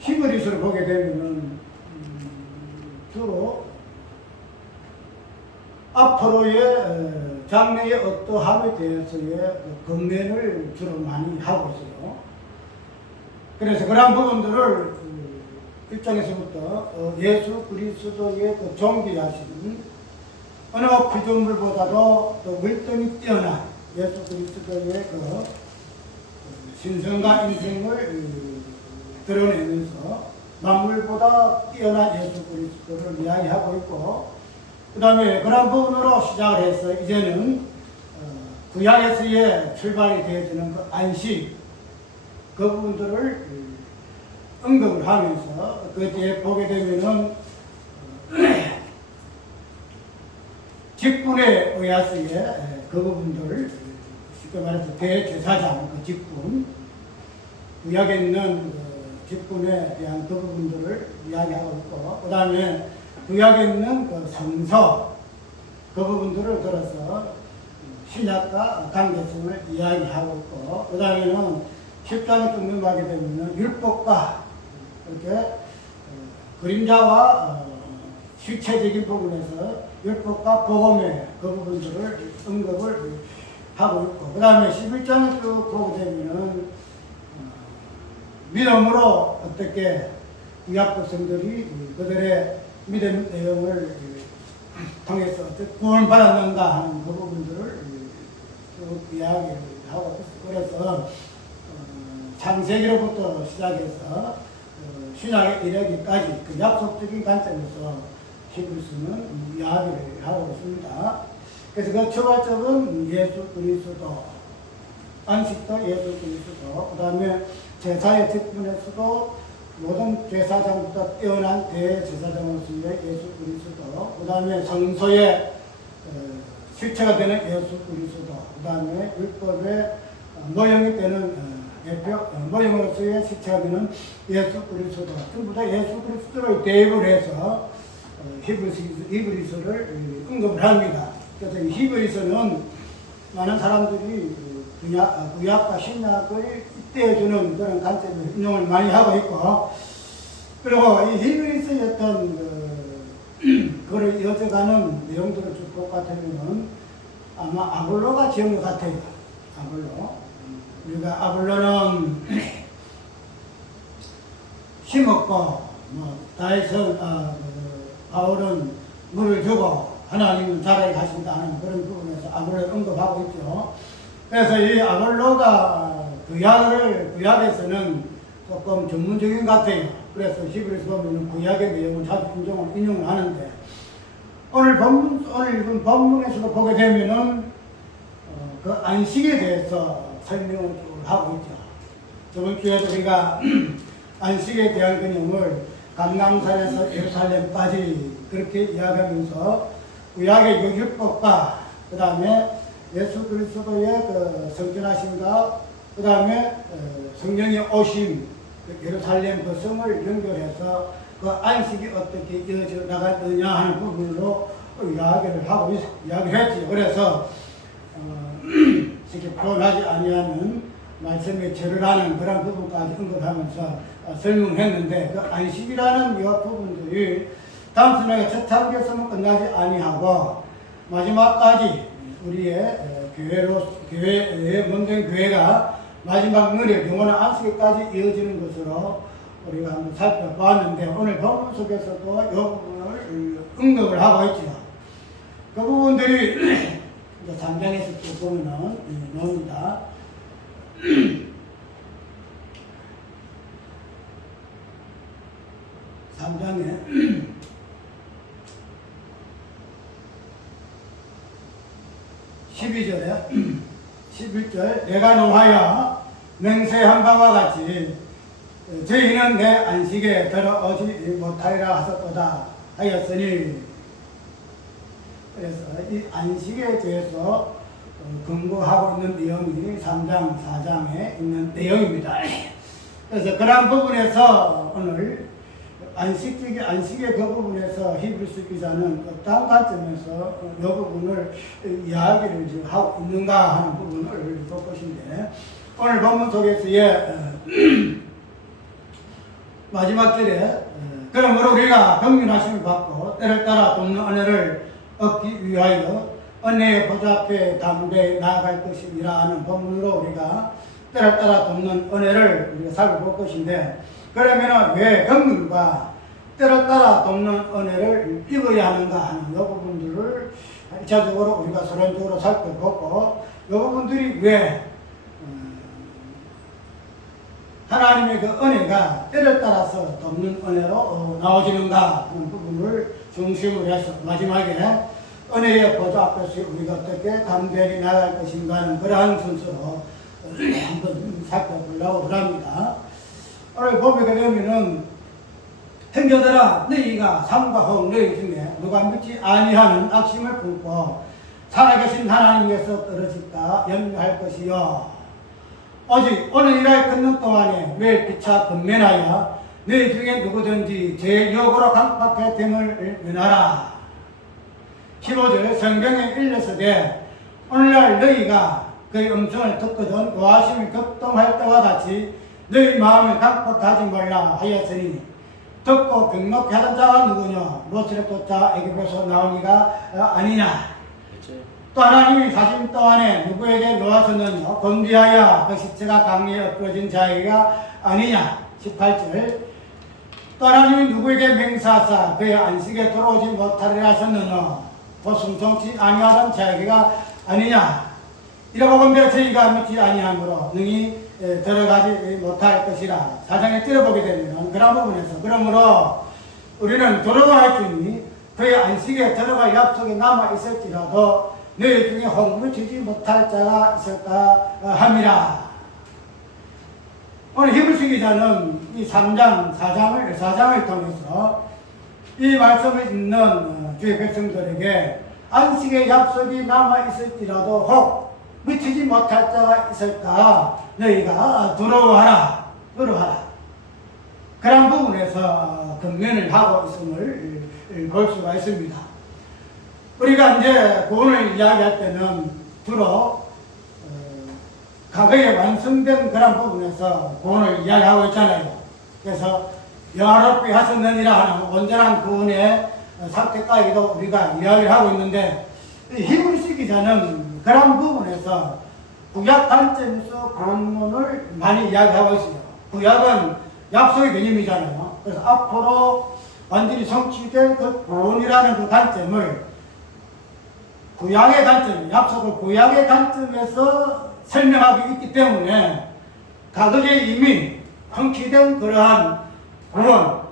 히브리서를 보게 되면은 주로 앞으로의 장래의 어떠함에 대해서의 권면을 주로 많이 하고 있어요. 그래서 그런 부분들을 입장에서부터 예수 그리스도의 그 존귀하신 어느 피조물보다도 또 물등이 뛰어난 예수 그리스도의 그 신성과 인생을 드러내면서 만물보다 뛰어난 예수 그리스도를 이야기하고 있고, 그 다음에 그런 부분으로 시작을 해서 이제는 구약에서의 출발이 되어지는 그 안식, 그 부분들을 언급을 하면서 그 뒤에 보게 되면은 직분에 의해서의 그 부분들을 쉽게 말해서 대제사장 그 직분, 구약에 있는 그 직분에 대한 그 부분들을 이야기하고 있고, 그 다음에 구약에 있는 그 성서 그 부분들을 들어서 신약과 관계성을 이야기하고 있고, 그 다음에는 10장에 쭉 넘어가게 되면 율법과 이렇게 그림자와 실체적인 부분에서 율법과 복음의 그 부분들을 언급을 하고 있고, 그 다음에 11장을 쭉 보게 되면은 믿음으로 어떻게 구약 백성들이 그들의 믿음 내용을 통해서 어떻게 구원받았는가 하는 그 부분들을 쭉 이야기를 하고 있어요. 그래서 창세기로부터 시작해서 신약에 이르기까지 그 약속적인 관점에서 히브리서는 이야기를 하고 있습니다. 그래서 그 초발적은 예수 그리스도, 안식도 예수 그리스도, 그 다음에 제사의 직분에서도 모든 제사장보다 뛰어난 대제사장으로서의 예수 그리스도, 그 다음에 성소의 실체가 되는 예수 그리스도, 그 다음에 율법의 모형이 되는 모형으로서의 실체가 되는 예수 그리스도, 전부 다 예수 그리스도를 대입을 해서 히브리서를 언급을 합니다. 그래서 이 히브리서는 많은 사람들이 구약과 신약을 잇대어주는 그런 관점을 인용을 많이 하고 있고, 그리고 이 히브리서의 어떤 그걸 이어져가는 내용들을 쭉 볼 것 같으면 아마 아볼로가 지은 것 같아요. 아볼로. 우리가 아볼로는 심었고, 다윗은 바울은 물을 주고 하나님은 자라게 하신다 하는 그런 부분에서 아볼로를 언급하고 있죠. 그래서 이 아볼로가 구약에서는 조금 전문적인 것 같아요. 그래서 히브리서 보면 구약의 내용을 자주 인용을 하는데, 오늘 읽은 본문에서도 보게 되면은 그 안식에 대해서 설명을 하고 있죠. 저번 주에도 우리가 안식에 대한 개념을 감람산에서 예루살렘까지 그렇게 이야기하면서 구약의 그 율법과 그 다음에 예수 그리스도의 그 성전하심과 그 다음에 성령의 오심, 예루살렘 그 성을 연결해서 그 안식이 어떻게 이어져 나갔느냐 하는 부분으로 이야기를 했죠. 그래서 쉽게 표현하지 아니하는 말씀의 절을 그런 부분까지 언급하면서 설명했는데, 그 안식이라는 이 부분들이 단순하게 첫 단계에서만 끝나지 아니하고 마지막까지 우리의 교회의 몸된 교회가 마지막 날에 영원한 안식에까지 이어지는 것으로 우리가 한번 살펴보았는데, 오늘 본문 속에서도 이 부분을 언급을 하고 있죠. 그 부분들이 3장에서 쭉 보면은 나옵니다. 3장에 12절에 11절 내가 노하여 맹세한 바와 같이 저희는 내 안식에 들어오지 못하리라 하셨도다 하였으니, 그래서 이 안식에 대해서 근거하고 있는 내용이 3장, 4장에 있는 내용입니다. 그래서 그런 부분에서 오늘 안식의 그 부분에서 히브리서 기자는 어떤 관점에서 이 부분을 이야기를 지금 하고 있는가 하는 부분을 볼 것인데, 오늘 본문 속에서의 마지막 절에 그러므로 우리가 경륜하심을 받고 때를 따라 돕는 은혜를 얻기 위하여 은혜의 보좌 앞에 담대히 나아갈 것이니라 하는 본문으로 우리가 때를 따라 돕는 은혜를 우리가 살펴볼 것인데, 그러면 왜 경륜과 때를 따라 돕는 은혜를 입어야 하는가 하는 이 부분들을 1차적으로 우리가 서론적으로 살펴보고, 이 부분들이 왜 하나님의 그 은혜가 때를 따라서 돕는 은혜로 나오지는가 하는 부분을 중심으로 해서 마지막에 은혜의 보좌 앞에서 우리가 어떻게 담대히 나아갈 것인가 하는 그러한 순서로 한번 살펴보려고 합니다. 오늘 보게 되면은 형제들아 너희가 삼가 혹 너희 중에 누가 믿지 아니하는 악심을 품고 살아계신 하나님께서 떨어질까 염려할 것이요, 오직 오늘 일할 걷는 동안에 왜 피차 근면하여 너희 중에 누구든지 제 역으로 강박해 됨을 면하라. 15절 성경에 일러서되 오늘날 너희가 그의 음성을 듣거든 노하심이 격동할 때와 같이 너희 마음을 강박하지 말라 하였으니 듣고 경록케 하던 자가 누구냐? 모세를 쫓아 애굽에서 나온 이가 아니냐? 또 하나님이 사심 동안에 누구에게 놓아줬느냐? 범죄하여 그 시체가 강리에 엎어진 자에게가 아니냐? 18절 또 하나님이 누구에게 맹세하사 그의 안식에 들어오지 못하리라 하셨느냐? 또 순종치 아니하던 자에게가 아니냐? 이러고 본데 저희가 믿지 아니하므로 능히 들어가지 못할 것이라. 사장에 찌러보게 되면 그런 부분에서 그러므로 우리는 들어갈 주니 그의 안식에 들어갈 약속이 남아 있을지라도 너희 중에 혹 지지 못할 자가 있을까 함이라. 오늘 히브리서 기자는 이 3장, 4장을 통해서 이 말씀을 읽는 주의 백성들에게 안식의 약속이 남아 있을지라도 혹 미치지 못할 자가 있을까 너희가 두려워하라. 그런 부분에서 근면을 하고 있음을 볼 수가 있습니다. 우리가 이제 구원을 이야기할 때는 주로 과거에 완성된 그런 부분에서 구원을 이야기하고 있잖아요. 그래서 영화롭게 하셨느니라 하는 온전한 구원의 상태까지도 우리가 이야기를 하고 있는데, 히브리서 기자는 그런 부분에서 구약 관점에서 구원론을 많이 이야기하고 있어요. 구약은 약속의 개념이잖아요. 그래서 앞으로 완전히 성취될 그 구원이라는 그 관점을 구약의 관점, 약속을 구약의 관점에서 설명하고 있기 때문에 과거에 이미 성취된 그러한 구원,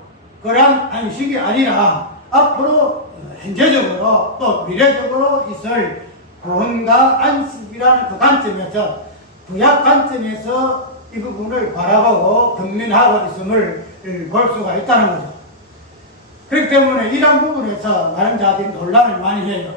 그러한 안식이 아니라 앞으로 현재적으로 또 미래적으로 있을 구원과 안식이라는 그 관점에서 구약 관점에서 이 부분을 바라보고 경륜하고 있음을 볼 수가 있다는 거죠. 그렇기 때문에 이런 부분에서 많은 자들이 논란을 많이 해요.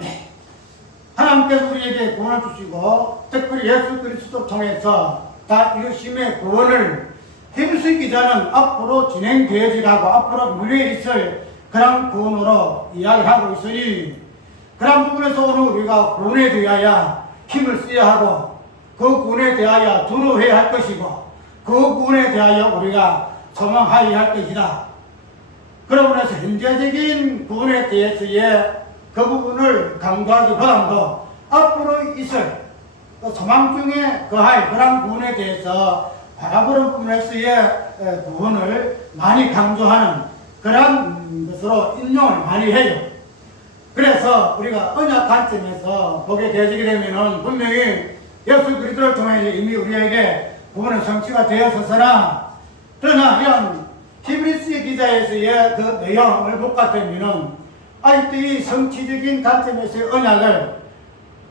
하나님께서 우리에게 구원을 주시고 특별히 예수 그리스도 통해서 다 이루심의 구원을 히브리서 기자는 앞으로 진행되어지라고 앞으로 미래에 있을 그런 구원으로 이야기하고 있으니, 그런 부분에서 오늘 우리가 구원에 대하여 힘을 써야 하고 그 구원에 대하여 두려워해야 할 것이고 그 구원에 대하여 우리가 소망하여야 할 것이다. 그러므로 해서 현재적인 구원에 대해서의 그 부분을 강조하기보다도 앞으로 있을 그 소망 중에 거할 그런 구원에 대해서 바라보는 부분에서의 구원을 많이 강조하는 그런 것으로 인용을 많이 해요. 그래서 우리가 언약 관점에서 보게 되어지게 되면은 분명히 예수 그리스도를 통해 이미 우리에게 구원은 성취가 되었으나, 그러나 이런 히브리서 기자에서의 그 내용을 볼 것 같으면은 아직도 이 성취적인 관점에서의 언약을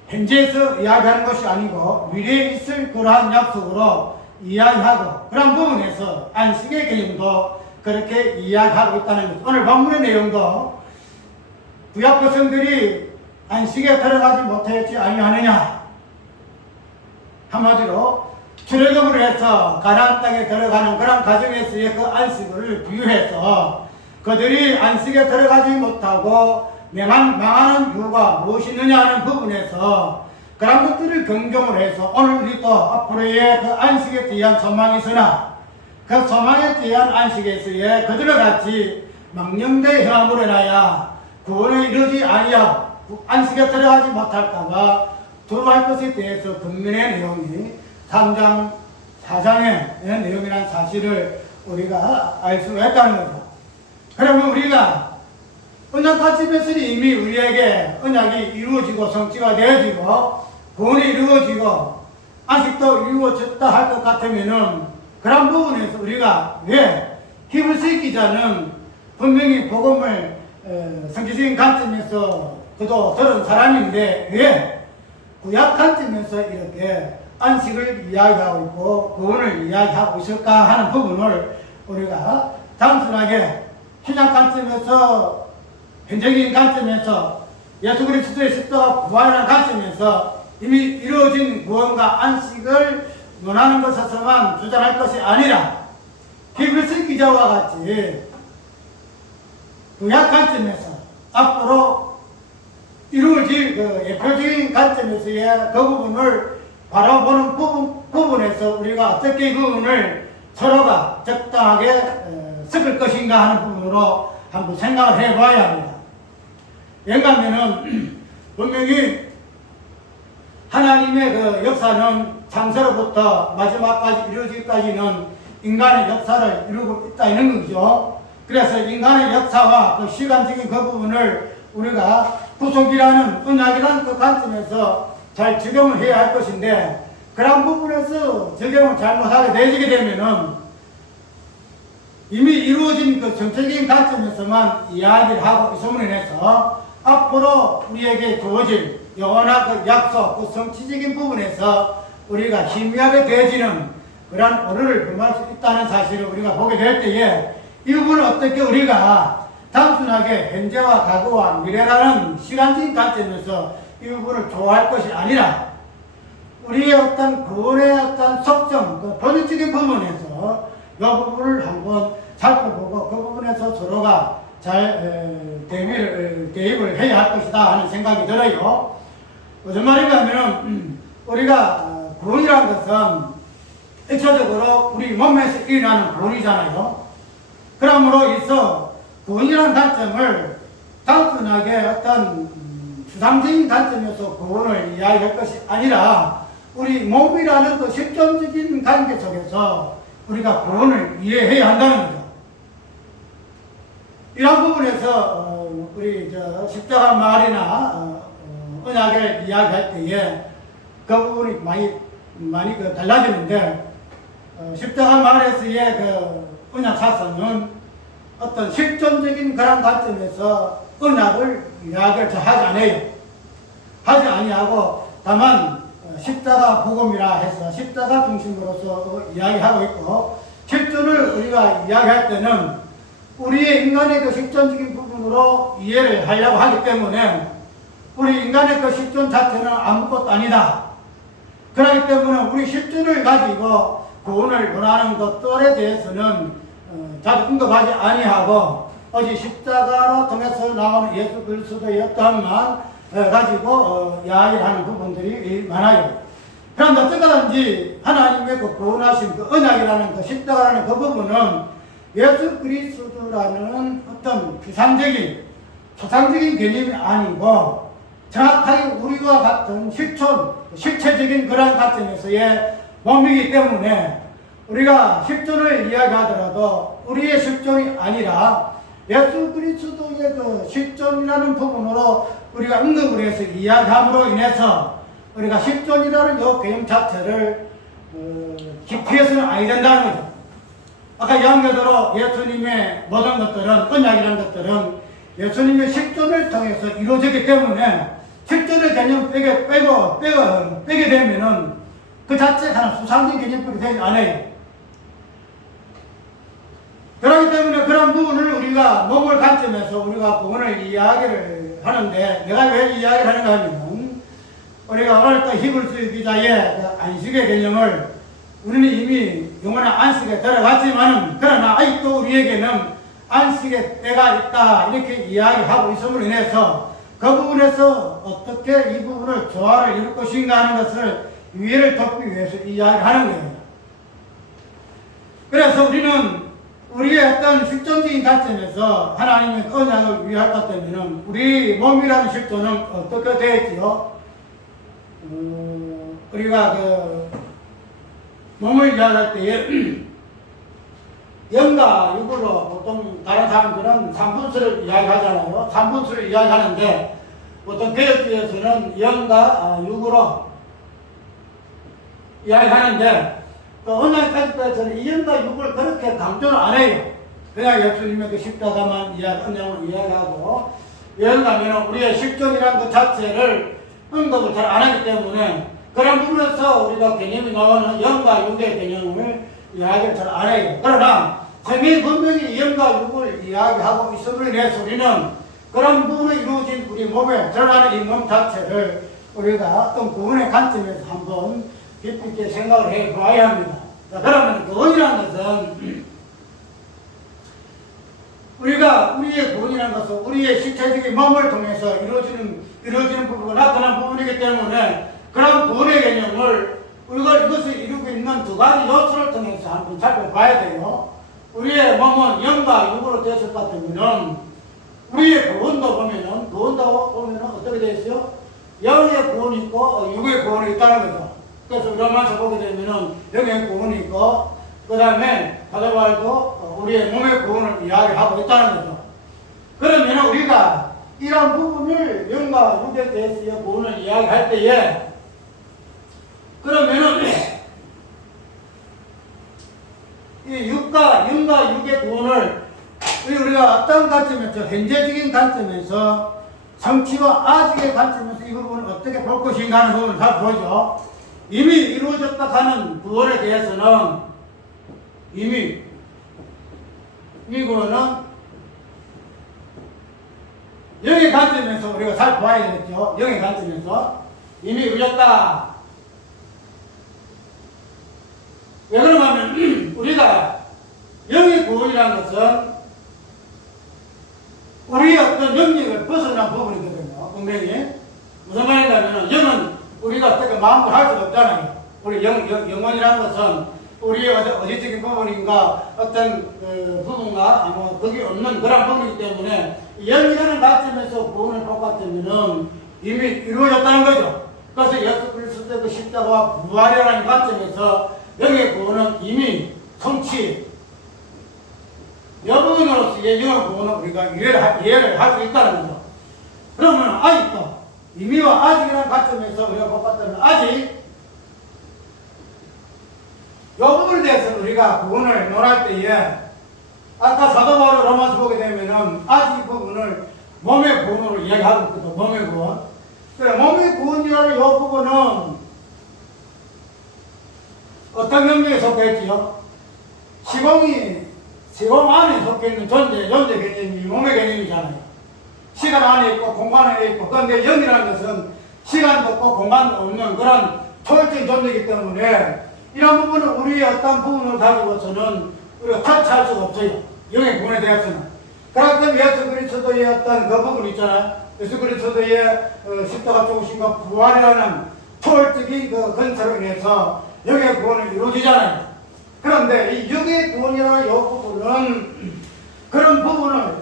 현재에서 이야기하는 것이 아니고 미래에 있을 그러한 약속으로 이야기하고, 그런 부분에서 안식의 개념도 그렇게 이야기하고 있다는 것. 오늘 본문의 내용도 구약 백성들이 안식에 들어가지 못하였지 아니하느냐, 한마디로 출애굽을 해서 가나안 땅에 들어가는 그런 과정에서의 그 안식을 비유해서 그들이 안식에 들어가지 못하고 망하는 이유가 무엇이느냐 하는 부분에서 그런 것들을 경종을 해서 오늘 우리 또 앞으로의 그 안식에 대한 소망이 있으나 그 소망에 대한 안식에서의 그들과 같이 망령되 행함으로 인하여 구원을 이루지 아니하고 안식에 들어가지 못할까봐 두려워할 것에 대해서 금면의 내용이 3장 4장의 내용이라는 사실을 우리가 알 수가 있다는 거죠. 그러면 우리가 언약 가치에서는 이미 우리에게 언약이 이루어지고 성취가 되어지고 구원이 이루어지고 안식도 이루어졌다 할 것 같으면은 그런 부분에서 우리가 왜 히브리서 기자는 분명히 복음을 성취적인 관점에서 그도 들은 사람인데 왜 구약 관점에서 이렇게 안식을 이야기하고 있고 구원을 이야기하고 있을까 하는 부분을 우리가 단순하게 신약 관점에서 현적인 관점에서 예수 그리스도의 십자가 부활이라는 관점에서 이미 이루어진 구원과 안식을 원하는 것에서만 주장할 것이 아니라 히브리서 기자와 같이 구약 관점에서 앞으로 이루어질 그 예표적인 관점에서의 그 부분을 바라보는 부분에서 우리가 어떻게 그 부분을 서로가 적당하게 섞을 것인가 하는 부분으로 한번 생각을 해봐야 합니다. 왜냐하면은 분명히 하나님의 그 역사는 창세로부터 마지막까지 이루어지기까지는 인간의 역사를 이루고 있다는 거죠. 그래서 인간의 역사와 그 시간적인 그 부분을 우리가 구속이라는 언약이라는 그 관점에서 잘 적용을 해야 할 것인데 그런 부분에서 적용을 잘못하게 되게 되면은 이미 이루어진 그 정책적인 관점에서만 이야기를 하고 있음으로 인해서 앞으로 우리에게 주어질 영원한 그 약속, 그 성취적인 부분에서 우리가 희미하게 되어지는 그러한 오류를 범할 수 있다는 사실을 우리가 보게 될 때에 이 부분을 어떻게 우리가 단순하게 현재와 과거와 미래라는 시간적인 관점에서 이 부분을 좋아할 것이 아니라 우리의 어떤 구원의 어떤 속정, 그 본질적인 부분에서 이 부분을 한번 살펴보고 그 부분에서 서로가 잘 대입을 해야 할 것이다 하는 생각이 들어요. 무슨 말인가 하면 우리가 구원이라는 것은 일차적으로 우리 몸에서 일어나는 구원이잖아요. 그러므로 있어 구원이라는 관점을 단순하게 어떤 추상적인 관점에서 구원을 이야기할 것이 아니라 우리 몸이라는 그 실존적인 관계 속에서 우리가 구원을 이해해야 한다는 거죠. 이런 부분에서 우리 십자가 말이나 언약을 이야기할 때에 그 부분이 많이 달라지는데 십자가 말에서의 그 언약 사상은 어떤 실존적인 그런 관점에서 언약을 이야기를 잘 하지 않아요. 하지 아니하고 다만 십자가 복음이라 해서 십자가 중심으로서 이야기하고 있고 실존을 우리가 이야기할 때는 우리의 인간의 그 실존적인 부분으로 이해를 하려고 하기 때문에 우리 인간의 그 실존 자체는 아무것도 아니다. 그렇기 때문에 우리 실존을 가지고 구원을 원하는 것들에 대해서는 잘 언급하지 아니하고 오직 십자가로 통해서 나오는 예수 그리스도의 어떠함만 가지고 이야기를 하는 부분들이 많아요. 그런데 어떻게든지 하나님의 그 구원하신 그 언약이라는 그 십자가라는 그 부분은 예수 그리스도라는 어떤 비상적인 초상적인 개념이 아니고 정확하게 우리와 같은 실체적인 그런 관점에서의 몸이기 때문에 우리가 실존을 이야기하더라도 우리의 실존이 아니라 예수 그리스도의 그 실존이라는 부분으로 우리가 언급을 해서 이야기함으로 인해서 우리가 실존이라는 이 개념 자체를 기피해서는 아니 된다는 거죠. 아까 이야기대로 예수님의 모든 것들은 언약이라는 것들은 예수님의 실존을 통해서 이루어지기 때문에 실존의 개념 빼게 되면은 그 자체가 하나 수상적인 개념뿐이 되지 않아요. 그렇기 때문에 그런 부분을 우리가 몸을 관점에서 우리가 구원을 이야기를 하는데 내가 왜 이야기를 하는가 하면 우리가 오늘 또 히브리서 기자의 그 안식의 개념을 우리는 이미 영원한 안식에 들어갔지만은 그러나 아직도 우리에게는 안식의 때가 있다 이렇게 이야기하고 있음으로 인해서 그 부분에서 어떻게 이 부분을 조화를 이룰 것인가 하는 것을 위해를 돕기 위해서 이야기하는 거예요. 그래서 우리는 우리의 어떤 실존적인 관점에서 하나님의 언약을 위할 것 때문에 우리 몸이라는 실존은 어떻게 되었지요? 우리가 그 몸을 이야기할 때에 영과 육으로 보통 다른 사람들은 삼분수를 이야기하잖아요. 삼분수를 이야기하는데 보통 개혁주의에서는 영과 육으로 이야기하는데 또 언약 가지고서는 이 영과 육을 그렇게 강조를 안 해요. 그냥 예수님의 그 십자가만 언약을 이야기하고 왜냐하면 우리의 실존이라는 것 자체를 언급을 잘 안 하기 때문에 그런 부분에서 우리가 개념이 나오는 영과 육의 개념을 이야기를 잘 안 해요. 그러나 성경이 분명히 영과 육을 이야기하고 있음을 인해서 우리는 그런 부분에 이루어진 우리 몸에 드러나는 이 몸 자체를 우리가 어떤 구원의 관점에서 한번 깊이 있게 생각을 해 보아야 합니다. 자, 그러면 구원이라는 것은 우리가 우리의 구원이라는 것은 우리의 실체적인 몸을 통해서 이루어지는 부분과 나타난 부분이기 때문에 그런 구원의 개념을 우리가 이것을 이루고 있는 두 가지 요소를 통해서 한번 살펴봐야 돼요. 우리의 몸은 영과 육으로 되었을 것 같으면 우리의 구원도 보면은 어떻게 되어 있어요? 영의 구원이 있고 육의 구원이 있다는 거죠. 그래서 로마서 보게 되면은 영의 구원이 있고 그 다음에 바다발도 우리의 몸의 구원을 이야기하고 있다는 거죠. 그러면 우리가 이런 부분을 영과 육에 대해서의 구원을 이야기할 때에 그러면은 이 영과 육의 구원을 우리가 어떤 관점에서 현재적인 관점에서 성취와 아직의 관점에서 이 부분을 어떻게 볼 것인가 하는 부분을 다 보죠. 이미 이루어졌다 하는 구원에 대해서는 이미 이 구원은 영의 관점에서 우리가 살펴봐야 되겠죠. 영의 관점에서 이미 이루어졌다. 왜 그러냐면 우리가 영의 구원이라는 것은 우리의 어떤 영역을 벗어난 부분이거든요. 분명히 무슨 말이냐면 영은 우리가 어떻게 마음으로 할 수가 없잖아요. 우리 영혼이라는 것은 우리의 어디적인 부분인가 어떤 부분과 아마 거기 없는 그런 부분이기 때문에 영이라는 관점에서 구원을 볼 것 같으면 이미 이루어졌다는 거죠. 그래서 예수 그리스도의 그 십자가와 부활이라는 관점에서 영의 구원은 이미 성취 여부분으로서의 영의 구원을 우리가 이해를 할 수 있다는 거죠. 그러면 아직도 이미와 아직이라는 관점에서 우리가 볼 것 같으면 아직 이 부분에 대해서 우리가 구원을 논할 때에 아까 사도 바울의 로마서 보게 되면은 아직 이 부분을 몸의 구원으로 이야기하고 있거든. 몸의 구원. 그래, 몸의 구원이라는 이 부분은 어떤 영역에 속해 있지요? 시공 안에 속해 있는 존재 개념이 몸의 개념이잖아요. 시간 안에 있고 공간 안에 있고. 그런데 영이라는 것은 시간도 없고 공간도 없는 그런 초월적인 존재이기 때문에 이런 부분은 우리의 어떤 부분을 가지고서는 우리가 터치할 수가 없어요. 영의 구원에 대해서는. 그렇기 때문에 예수 그리스도의 어떤 그 부분 있잖아요. 예수 그리스도의 십자가 죽으심과 부활이라는 초월적인 그 건설로 인해서 영의 구원이 이루어지잖아요. 그런데 이 영의 구원이라는 이 부분은 그런 부분을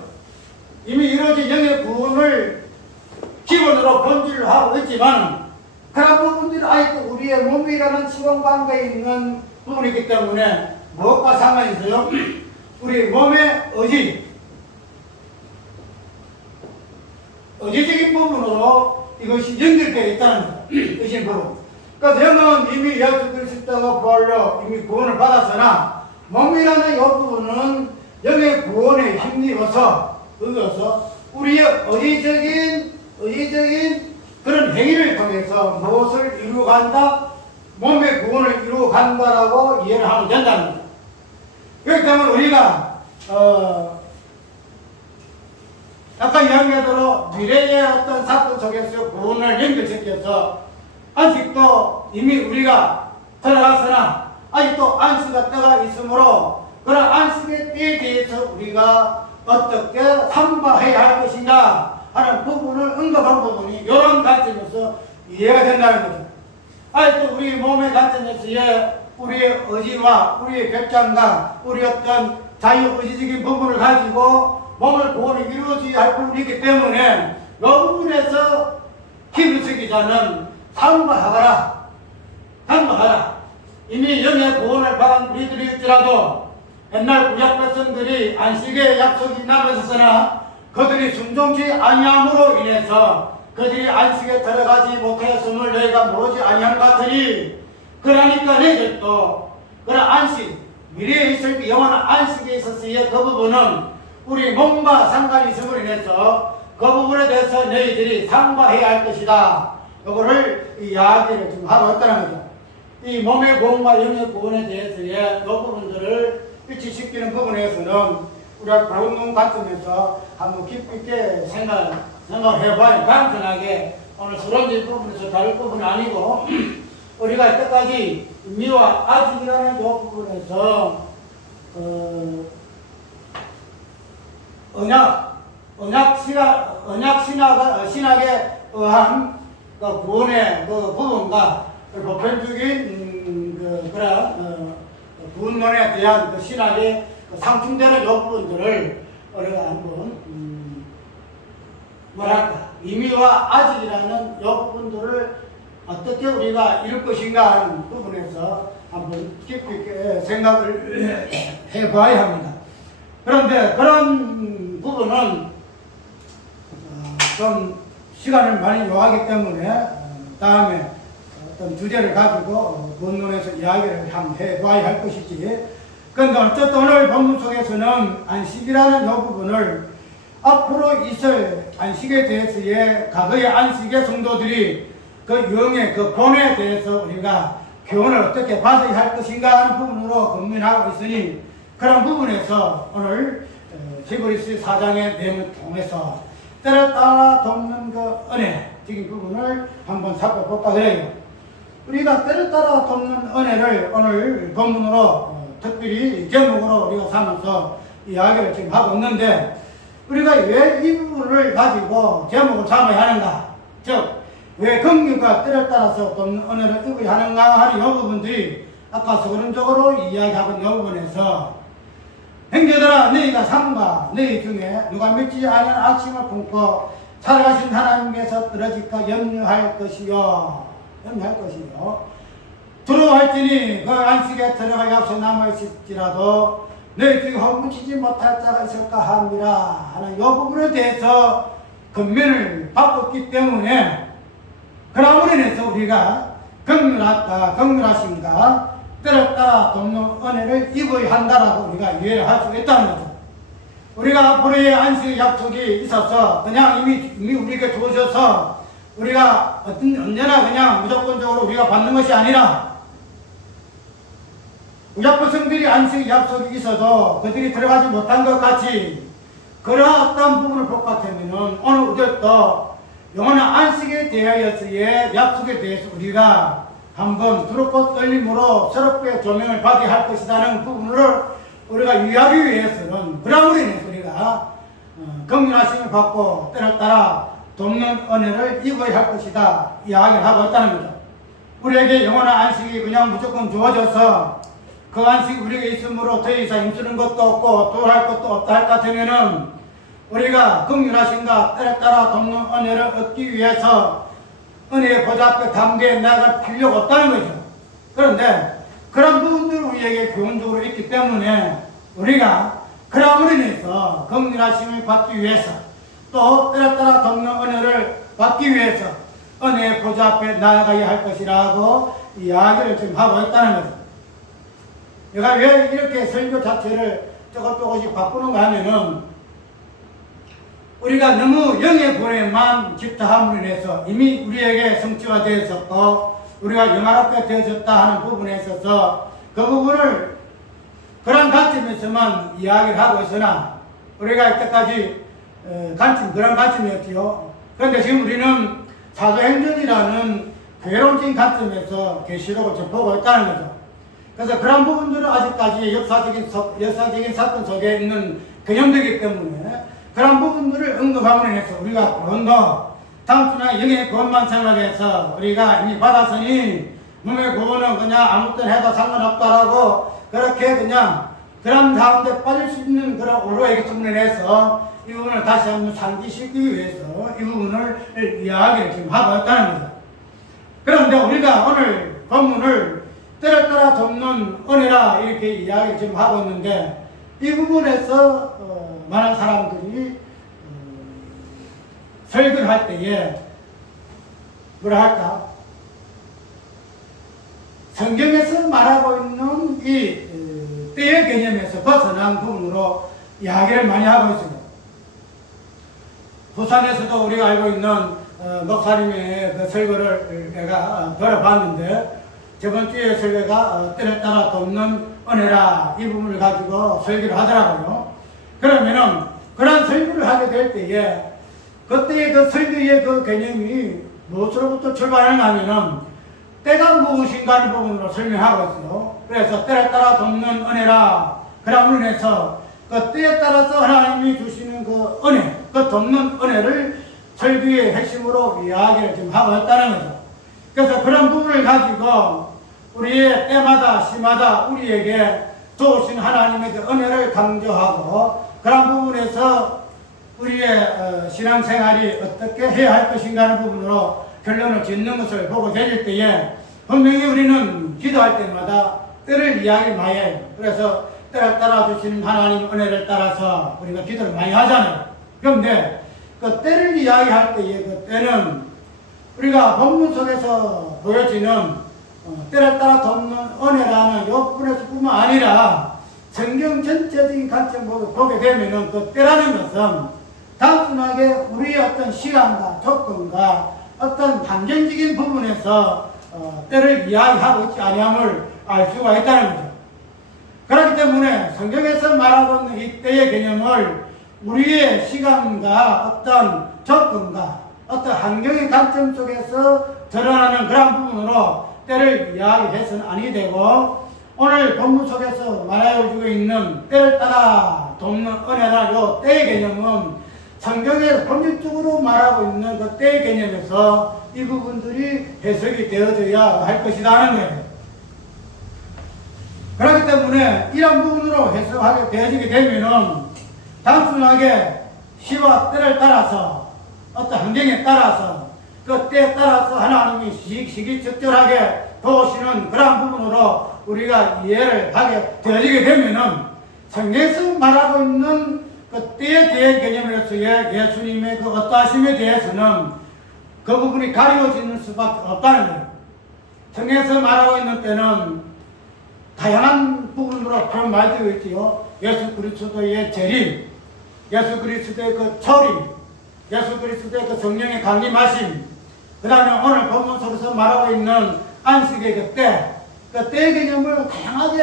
이미 이루어진 영의 구원을 기본으로 본질로 하고 있지만 그런 부분들이 아직도 우리의 몸이라는 시공관계에 있는 부분이기 때문에 무엇과 상관이 있어요? 우리 몸의 의지적인 부분으로 이것이 연결되어 있다는 거예요. 의심 부분. 그래서 영은 이미 예수 그리스도가 부활로 이미 구원을 받았으나 몸이라는 이 부분은 영의 구원에 힘입어서 우리의 의지적인 그런 행위를 통해서 무엇을 이루어간다? 몸의 구원을 이루어간다라고 이해를 하면 된다는 거예요. 그렇기 때문에 우리가 아까 이야기하대로 미래의 어떤 사건 속에서 구원을 연결시켜서 아직도 이미 우리가 들어갔으나 아직도 안식의 때가 있으므로 그런 안식의 때에 대해서 우리가 어떻게 삼가해야 할 것인가 하는 부분을 언급한 부분이 이런 관점에서 이해가 된다는 거죠. 아직도 우리 몸의 관점에서의 우리의 의지와 우리의 결단과 우리 어떤 자유의지적인 부분을 가지고 몸을 구원이 이루어져야 할 부분이기 때문에 이 부분에서 히브리서 기자는 삼가하라. 이미 영의 구원을 받은 우리들일지라도 옛날 구약 백성들이 안식의 약속이 남았으나 그들이 순종치 아니함으로 인해서 그들이 안식에 들어가지 못하였음을 너희가 모르지 아니함 같으니 그러니까 너희들도 그런 안식 미래에 있을 때 영원한 안식에 있어서의 그 부분은 우리 몸과 상관이 있음으로 인해서 그 부분에 대해서 너희들이 상과해야 할 것이다. 이거를 이야기를 좀 하고 있다는 거죠. 이 몸의 구원과 영의 구원에 대해서의 이 부분들을 일치시키는 부분에서는 우리가 구원 관점에서 한번 깊이 있게 생각을 해봐야 단순하게 오늘 수론적 부분에서 다룰 부분은 아니고 우리가 이때까지 미와 아직이라는 이 부분에서 신학에 의한 그 구원의 그 부분과 보편적인 그런 구원론에 대한 그 신학의 그 상충되는 이 부분들을 우리가 한번 의미와 아직이라는 이 부분들을 어떻게 우리가 이룰 것인가 하는 부분에서 한번 깊이 있게 생각을 해봐야 합니다. 그런데 그런 부분은 좀 시간을 많이 요하기 때문에 다음에 어떤 주제를 가지고 본론에서 이야기를 한번 해봐야 할 것이지. 그런데 어쨌든 오늘 본문 속에서는 안식이라는 이 부분을 앞으로 있을 안식에 대해서의 과거의 안식의 성도들이 그 영의 그 본에 대해서 우리가 교훈을 어떻게 받아야 할 것인가 하는 부분으로 고민하고 있으니 그런 부분에서 오늘 히브리서 4장의 내용을 통해서 때를 따라 돕는 그 은혜적인 부분을 한번 살펴볼까 그래요. 우리가 때를 따라 돕는 은혜를 오늘 본문으로 특별히 제목으로 우리가 삼아서 이야기를 지금 하고 있는데 우리가 왜 이 부분을 가지고 제목을 삼아야 하는가? 즉 왜 긍휼과 때를 따라서 돕는 은혜를 입어야 하는가 하는 이 부분들이 아까 서론적으로 이야기하고 있는 이 부분에서 형제들아 너희가 삼가 너희 중에 누가 믿지 않은 악심을 품고 살아가신 하나님께서 떨어질까 염려할 것이요 두려워할지니 그 안식에 들어갈 약속 남아있을지라도 너희 중에 헛묻히지 못할 자가 있을까 합니다 하는 이 부분에 대해서 권면을 받았기 때문에 그러므로 인해서 우리가 긍휼하신가 때를 따라 돕는 은혜를 입어야 한다라고 우리가 이해를 할 수 있다는 거죠. 우리가 앞으로의 안식의 약속이 있어서 그냥 이미 우리에게 주어져서 우리가 언제나 그냥 무조건적으로 우리가 받는 것이 아니라 구약 백성들이 안식의 약속이 있어도 그들이 들어가지 못한 것 같이 그러한 어떤 부분을 볼 것 같으면 오늘 우리도 영원한 안식에 대하여서의 약속에 대해서 우리가 한번 두렵고 떨림으로 새롭게 조명을 받아야 할 것이라는 부분을 우리가 이해하기 위해서는 그러므로 인해서 우리가 긍휼하심을 받고 때를 따라 돕는 은혜를 입어야 할 것이다 이야기를 하고 있다는 거죠. 우리에게 영원한 안식이 그냥 무조건 주어져서 그 안식이 우리에게 있으므로 더 이상 힘쓰는 것도 없고 또 할 것도 없다 할 것 같으면은 우리가 긍휼하심과 때를 따라 돕는 은혜를 얻기 위해서 은혜의 보좌 앞에 담대히 나아갈 필요가 없다는 거죠. 그런데 그런 부분들이 우리에게 교훈적으로 있기 때문에 우리가 그럼으로 인해서 긍휼하심을 받기 위해서 또 때를 따라 돕는 은혜를 받기 위해서 은혜의 보좌 앞에 나아가야 할 것이라고 이야기를 지금 하고 있다는 거죠. 내가 왜 이렇게 설교 자체를 조금씩 바꾸는가 하면은 우리가 너무 영의 본에만 집착함으로 인해서 이미 우리에게 성취가 되었었고 우리가 영화롭게 되어졌다 하는 부분에 있어서 그 부분을 그런 관점에서만 이야기를 하고 있으나 우리가 이때까지 그런 관점이었지요. 그런데 지금 우리는 사도행전이라는 괴로운 관점에서 계시록을 접하고 있다는 거죠. 그래서 그런 부분들은 아직까지 역사적인 사건 속에 있는 개념이기 때문에 그런 부분들을 언급함으로 인해서 우리가 그런 더 단순하게 영의 구원만 생각해서 우리가 이미 받았으니 몸의 구원은 그냥 아무 때나 해도 상관없다라고 그렇게 그냥 그런 가운데 빠질 수 있는 그런 오류이기 때문에서 이 부분을 다시 한번 상기시키기 위해서 이 부분을 이야기를 지금 하고 있다는 거죠. 그런데 우리가 오늘 본문을 때를 따라 돕는 은혜라 이렇게 이야기를 지금 하고 있는데 이 부분에서 많은 사람들이 설교를 할 때에 뭐라 할까? 성경에서 말하고 있는 이 때의 개념에서 벗어난 부분으로 이야기를 많이 하고 있습니다. 부산에서도 우리가 알고 있는 목사님의 그 설교를 내가 들어봤는데 저번 주에 설교가 때를 따라 돕는 은혜라 이 부분을 가지고 설교를 하더라고요. 그러면은 그런 설교를 하게 될 때에 그때의 그 설교의 그 개념이 무엇으로부터 출발하는가 하면은 때가 무엇인가 하는 부분으로 설명하고 있어요. 그래서 때를 따라 돕는 은혜라 그런 부분에서 그 때에 따라서 하나님이 주시는 그 은혜, 그 돕는 은혜를 설교의 핵심으로 이야기를 지금 하고 있다는 거죠. 그래서 그런 부분을 가지고 우리의 때마다 시마다 우리에게 주신 하나님의 그 은혜를 강조하고 그런 부분에서 우리의 신앙생활이 어떻게 해야 할 것인가 하는 부분으로 결론을 짓는 것을 보고 되질 때에 분명히 우리는 기도할 때마다 때를 이야기 많이 해요. 그래서 때를 따라 주시는 하나님 은혜를 따라서 우리가 기도를 많이 하잖아요. 그런데 그 때를 이야기할 때에 그 때는 우리가 본문 속에서 보여지는 때를 따라 돕는 은혜라는 요뿐에서뿐만 아니라 성경 전체적인 관점으로 보게 되면은 그 때라는 것은 단순하게 우리의 어떤 시간과 조건과 어떤 환경적인 부분에서 때를 이야기하고 있지 아니함을 알 수가 있다는 거죠. 그렇기 때문에 성경에서 말하고 있는 이 때의 개념을 우리의 시간과 어떤 조건과 어떤 환경의 관점 속에서 드러나는 그런 부분으로 때를 이야기해서는 아니 되고 오늘 본문 속에서 말해주고 있는 때를 따라 돕는 은혜라 요 때의 개념은 성경에 본질적으로 말하고 있는 그 때의 개념에서 이 부분들이 해석이 되어져야 할 것이다 하는 거예요. 그렇기 때문에 이런 부분으로 해석하게 되어지게 되면은 단순하게 시와 때를 따라서 어떤 환경에 따라서 그 때에 따라서 하나님이 시기적절하게 도우시는 그런 부분으로 우리가 이해를 하게 되어지게 되면은 성경에서 말하고 있는 그 때에 대한 개념으로서의 예수님의 그 어떠하심에 대해서는 그 부분이 가려지는 수밖에 없다는 거예요. 성경에서 말하고 있는 때는 다양한 부분으로 그런 말되어 있지요. 예수 그리스도의 재림, 예수 그리스도의 그 초림, 예수 그리스도의 그 성령의 강림하심, 그 다음에 오늘 본문 속에서 말하고 있는 안식의 그 때, 그 때 개념을 다양하게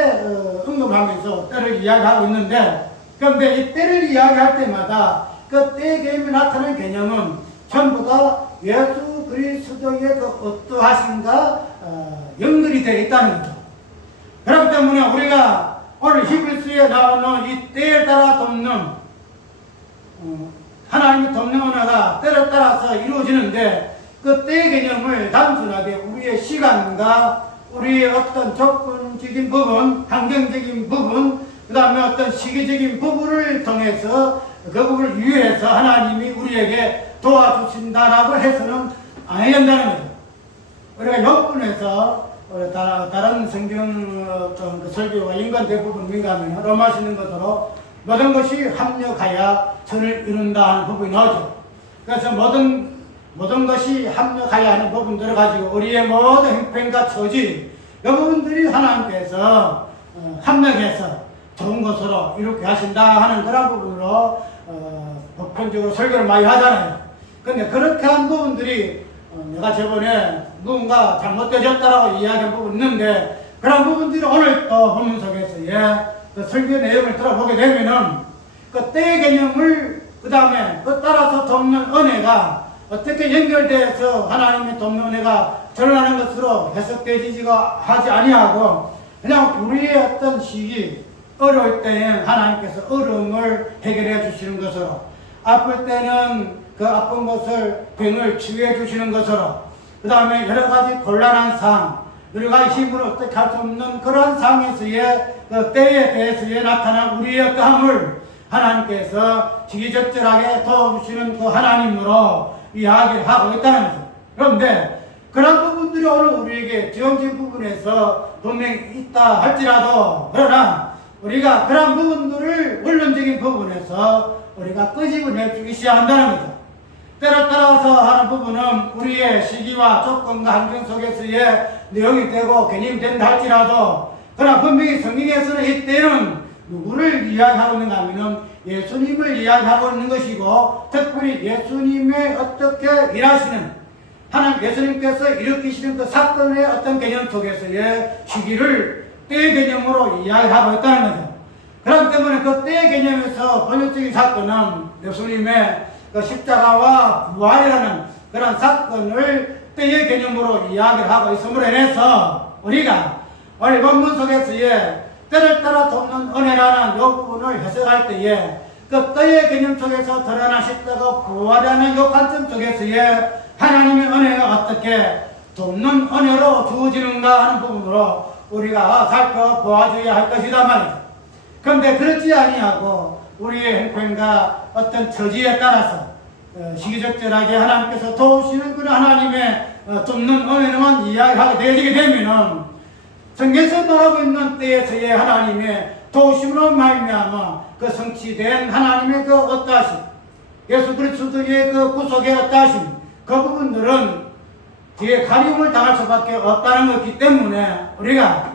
언급하면서 때를 이야기하고 있는데, 그런데 이 때를 이야기할 때마다 그 때 개념이 나타나는 개념은 전부 다 예수 그리스도의 그 어떠하심과 연결이 되어 있다는 거죠. 그렇기 때문에 우리가 오늘 히브리서에 나오는 이 때에 따라 돕는 하나님의 돕는 은혜가 때를 따라서 이루어지는데 그 때의 개념을 단순하게 우리의 시간과 우리의 어떤 조건적인 부분, 환경적인 부분, 그 다음에 어떤 시기적인 부분을 통해서 그 부분을 이유해서 하나님이 우리에게 도와주신다라고 해서는 안 된다는 거죠. 우리가 역분에서 다른 성경 어떤 그 설교와 인간 대부분 민감하면 로마시는 것으로 모든 것이 합력하여 선을 이룬다 하는 부분이 나오죠. 그래서 모든 것이 합력하여 하는 부분들을 가지고 우리의 모든 형편과 처지 이 부분들이 하나님께서 합력해서 좋은 것으로 이렇게 하신다 하는 그런 부분으로 보편적으로 설교를 많이 하잖아요. 근데 그렇게 한 부분들이 내가 저번에 누군가 잘못되었다라고 이야기한 부분이 있는데 그런 부분들이 오늘 또 본문 속에서의 그 설교 내용을 들어보게 되면은 그 때의 개념을 그 다음에 그 따라서 돕는 은혜가 어떻게 연결되어서 하나님의 돕는 은혜가 드러나는 것으로 해석되지가 하지 아니하고 그냥 우리의 어떤 시기 어려울 때는 하나님께서 어려움을 해결해 주시는 것으로 아플 때는 그 아픈 것을 병을 치유해 주시는 것으로 그 다음에 여러 가지 곤란한 상황 우리가 힘으로 어떻게 할 수 없는 그러한 상황에서의 그 때에 대해서의 나타난 우리의 까함을 하나님께서 시기적절하게 도와주시는 그 하나님으로 이야기를 하고 있다는 거죠. 그런데 그런 부분들이 오늘 우리에게 지원진 부분에서 분명히 있다 할지라도, 그러나 우리가 그런 부분들을 원론적인 부분에서 우리가 끄집어내주기 시작한다는 거죠. 때를 따라서 하는 부분은 우리의 시기와 조건과 환경 속에서의 내용이 되고 개념이 된다 할지라도, 그러나 분명히 성경에서는 이때는 누구를 이야기하고 있는가 하면 예수님을 이야기하고 있는 것이고, 특별히 예수님의 어떻게 일하시는 하나님 예수님께서 일으키시는 그 사건의 어떤 개념 속에서의 시기를 때의 개념으로 이야기하고 있다는 거죠. 그렇기 때문에 그 때의 개념에서 본질적인 사건은 예수님의 그 십자가와 부활이라는 그런 사건을 때의 개념으로 이야기를 하고 있음으로 인해서 우리가 오늘 본문 속에서의 때를 따라 돕는 은혜라는 이 부분을 해석할 때에 그 때의 개념 속에서 드러난 십자가 부활이라는 이 관점 속에서의 하나님의 은혜가 어떻게 돕는 은혜로 주어지는가 하는 부분으로 우리가 살펴보아줘야 할 것이다 말이죠. 그런데 그렇지 아니하고 우리의 형편과 어떤 처지에 따라서 시기적절하게 하나님께서 도우시는 그런 하나님의 돕는 은혜만 이야기하게 되어지게 되면은 성경에서 말하고 있는 때에서의 하나님의 도우심으로 말미암아 그 성취된 하나님의 그 어떠하심, 예수 그리스도의 그 구속의 어떠하심, 그 부분들은 뒤에 가림을 당할 수밖에 없다는 것이기 때문에 우리가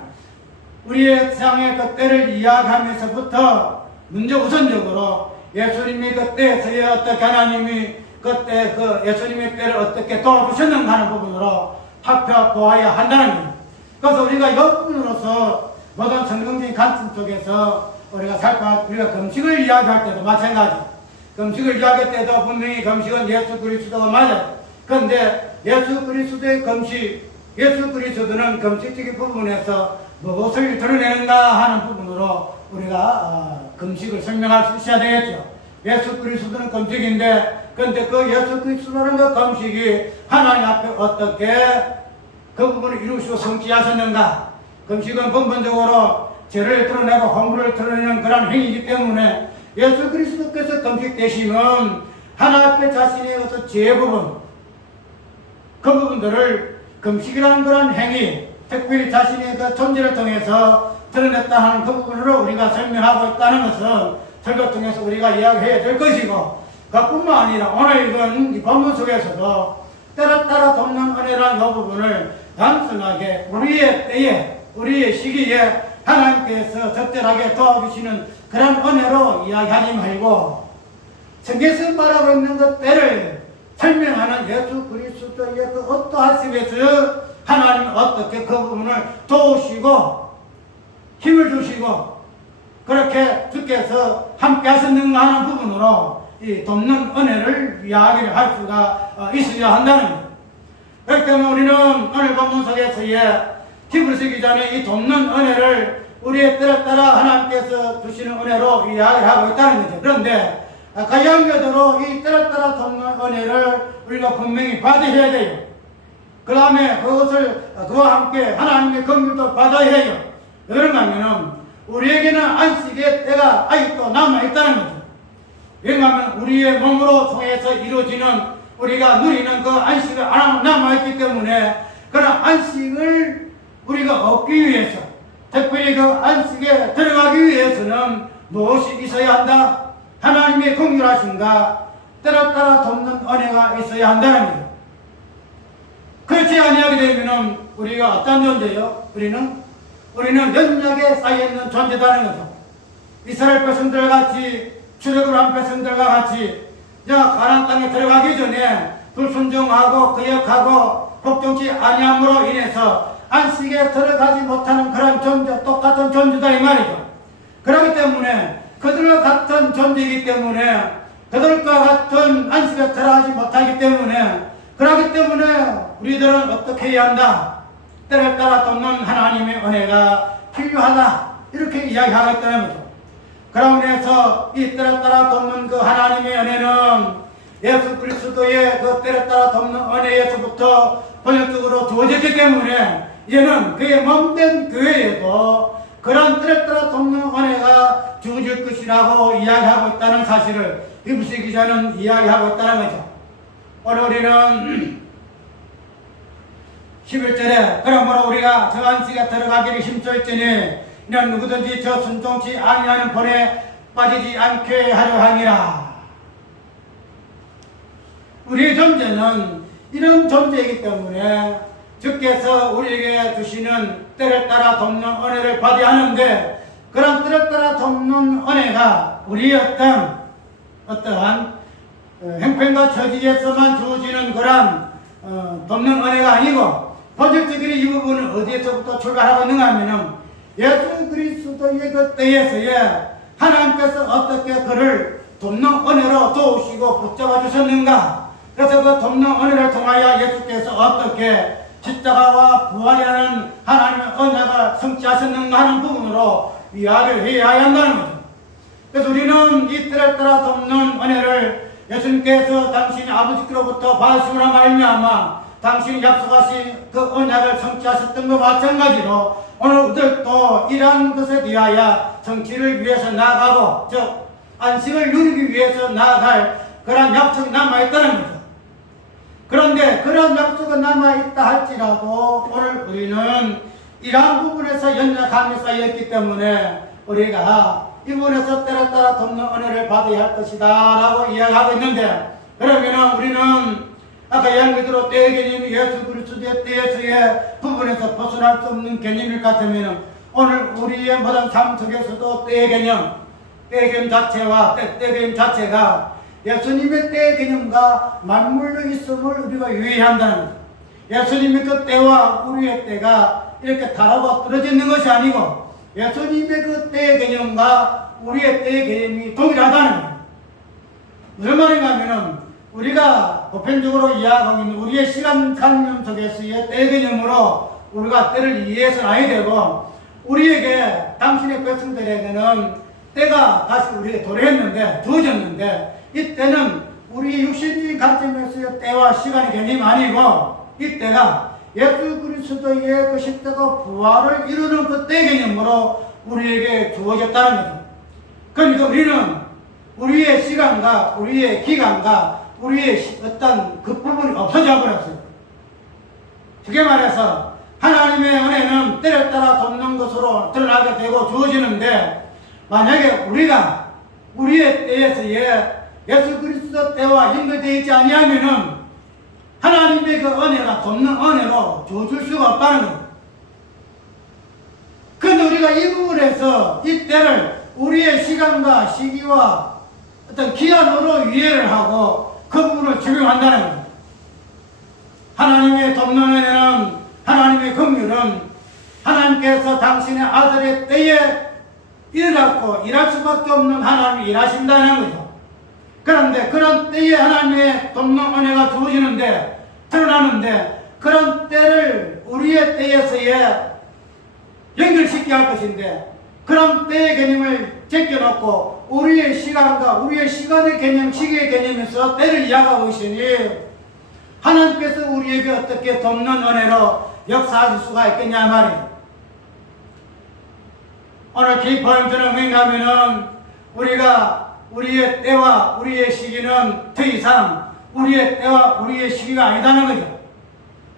우리의 세상의 그 때를 이야기하면서부터 먼저 우선적으로 예수님이 그때에서의 어떻게 하나님이 그때 그 예수님의 때를 어떻게 도와주셨는가 하는 부분으로 살펴보아야 한다는 겁니다. 그래서 우리가 이 부분으로서 모든 성경적인 관점 속에서 우리가 금식을 이야기할 때도 마찬가지. 금식을 이야기할 때도 분명히 금식은 예수 그리스도가 맞아요. 그런데 예수 그리스도의 금식, 예수 그리스도는 금식적인 부분에서 무엇을 드러내는가 하는 부분으로 우리가 금식을 설명할 수 있어야 되겠죠. 예수 그리스도는 금식인데, 그런데 그 예수 그리스도라는 그 금식이 하나님 앞에 어떻게 그 부분을 이루시고 성취하셨는가? 금식은 근본적으로 죄를 드러내고 허물을 드러내는 그런 행위이기 때문에 예수 그리스도께서 금식되시면 하나님 앞에 자신의 어떤 죄 부분, 그 부분들을 금식이라는 그런 행위, 특별히 자신의 그 존재를 통해서 드러냈다 하는 그 부분으로 우리가 설명하고 있다는 것은 설교 통해서 우리가 이야기해야 될 것이고, 그뿐만 아니라 오늘 읽은 이 본문 속에서도 때를 따라 돕는 은혜라는 이 부분을 단순하게 우리의 때에, 우리의 시기에 하나님께서 적절하게 도와주시는 그런 은혜로 이야기하지 말고 성경에서 말하고 있는 그 때를 설명하는 예수 그리스도의 그 어떠하심에서 하나님이 어떻게 그 부분을 도우시고 힘을 주시고 그렇게 주께서 함께 하셨는가 하는 부분으로 이 돕는 은혜를 이야기를 할 수가 있어야 한다는 거예요. 그렇기 때문에 우리는 오늘 본문 속에서의 히브리서 기자는 이 돕는 은혜를 우리의 때를 따라 하나님께서 주시는 은혜로 이야기하고 있다는 거죠. 그런데 가양교대로 이 때를 따라 돕는 은혜를 우리가 분명히 받아야 돼요. 그 다음에 그것을 그와 함께 하나님의 긍휼도 받아야 해요. 왜 그런가 하면은 우리에게는 안식의 때가 아직도 남아있다는 거죠. 왜냐하면 우리의 몸으로 통해서 이루어지는 우리가 누리는 그 안식을 남아있기 때문에 그런 안식을 우리가 얻기 위해서, 특별히 그 안식에 들어가기 위해서는 무엇이 있어야 한다? 하나님의 긍휼하심과 때를 따라 돕는 은혜가 있어야 한다는 거예요. 그렇지 아니하게 되면 우리가 어떤 존재요? 우리는 연약에 쌓여있는 존재다는 거죠. 이스라엘 백성들 같이 출애굽을 한 백성들과 같이 가나안 땅에 들어가기 전에 불순종하고 거역하고 복종치 아니함으로 인해서 안식에 들어가지 못하는 그런 존재, 똑같은 존재다 이 말이죠. 그렇기 때문에 그들과 같은 존재이기 때문에 그들과 같은 안식에 들어가지 못하기 때문에 그렇기 때문에 우리들은 어떻게 해야 한다? 때를 따라 돕는 하나님의 은혜가 필요하다. 이렇게 이야기하고 있다는 거죠. 그런 면에서 이 때를 따라 돕는 그 하나님의 은혜는 예수 그리스도의 그 때를 따라 돕는 은혜에서부터 본격적으로 주어졌기 때문에 이제는 그의 몸된 교회에도 그런 때를 따라 돕는 은혜가 주어질 것이라고 이야기하고 있다는 사실을 히브리서 기자는 이야기하고 있다는 거죠. 오늘 우리는 11절에 그러므로 우리가 저 안식에 들어가기를 힘쓸지니 이는 누구든지 저 순종치 아니하는 벌에 빠지지 않게 하려 함이라. 우리의 존재는 이런 존재이기 때문에 주께서 우리에게 주시는 때를 따라 돕는 은혜를 받아야 하는데, 그런 때를 따라 돕는 은혜가 우리의 어떠한 형편과 처지에서만 주어지는 그런 돕는 은혜가 아니고, 본질적으로 이 부분은 어디에서부터 출발하고 있는가 하면은 예수 그리스도의 그 때에서의 하나님께서 어떻게 그를 돕는 은혜로 도우시고 붙잡아 주셨는가. 그래서 그 돕는 은혜를 통하여 예수께서 어떻게 십자가와 부활이라는 하나님의 언약을 성취하셨는가 하는 부분으로 이야기를 해야 한다는 거죠. 그래서 우리는 이 때를 따라 돕는 은혜를 예수님께서 당신이 아버지께로부터 받으심으로 말미암아 당신이 약속하신 그 언약을 성취하셨던 것과 마찬가지로 오늘 우리들도 이러한 것에 대하여 성취를 위해서 나아가고, 즉 안식을 누리기 위해서 나아갈 그런 약속이 남아있다는 거죠. 그런데 그런 약속은 남아있다 할지라도 오늘 우리는 이러한 부분에서 연약함이 쌓여있기 때문에 우리가 이 부분에서 때를 따라 돕는 은혜를 받아야 할 것이다 라고 이야기하고 있는데, 그러면 우리는 아까 이야기대로 때의 개념이 예수 그리스도의 때에서의 부분에서 벗어날 수 없는 개념일 것 같으면 오늘 우리의 모든 삶 속에서도 때의 개념 자체와 때의 개념 자체가 예수님의 때의 개념과 맞물려 있음을 우리가 유의해야 한다는 거죠. 예수님의 그 때와 우리의 때가 이렇게 다르고 떨어져 있는 것이 아니고 예수님의 그 때의 개념과 우리의 때의 개념이 동일하다는 거예요. 무슨 말인가 하면은 우리가 보편적으로 이해하고 있는 우리의 시간 관념 속에서의 때의 개념으로 우리가 때를 이해해서는 아니 되고, 우리에게 당신의 백성들에게는 때가 다시 우리에게 도래했는데 주어졌는데, 이 때는 우리 육신적인 관점에서의 때와 시간의 개념이 아니고 이 때가 예수 그리스도의 그 십자가 부활을 이루는 그 때 개념으로 우리에게 주어졌다는 거죠. 그러니까 우리는 우리의 시간과 우리의 기간과 우리의 어떤 그 부분이 없어져 버렸어요. 쉽게 말해서 하나님의 은혜는 때를 따라 돕는 것으로 드러나게 되고 주어지는데, 만약에 우리가 우리의 때에서의 예수 그리스도 때와 연결되어 있지 아니하면은 하나님의 그 은혜가 돕는 은혜로 주어질 수가 없다는 거예요. 그런데 우리가 이 부분에서 이 때를 우리의 시간과 시기와 어떤 기한으로 이해를 하고 그 부분을 적용한다는 거예요. 하나님의 돕는 은혜는, 하나님의 긍휼은 하나님께서 당신의 아들의 때에 일어났고 일할 수밖에 없는 하나님이 일하신다는 거죠. 그런데 그런 때에 하나님의 돕는 은혜가 주어지는데, 드러나는데, 그런 때를 우리의 때에서의 연결시켜야 할 것인데, 그런 때의 개념을 제껴놓고 우리의 시간과 우리의 시간의 개념, 시기의 개념에서 때를 이야기하고 있으니 하나님께서 우리에게 어떻게 돕는 은혜로 역사하실 수가 있겠냐 말이에요. 오늘 키포인트는 뭐냐면은 우리가 우리의 때와 우리의 시기는 더 이상 우리의 때와 우리의 시기가 아니다는 거죠.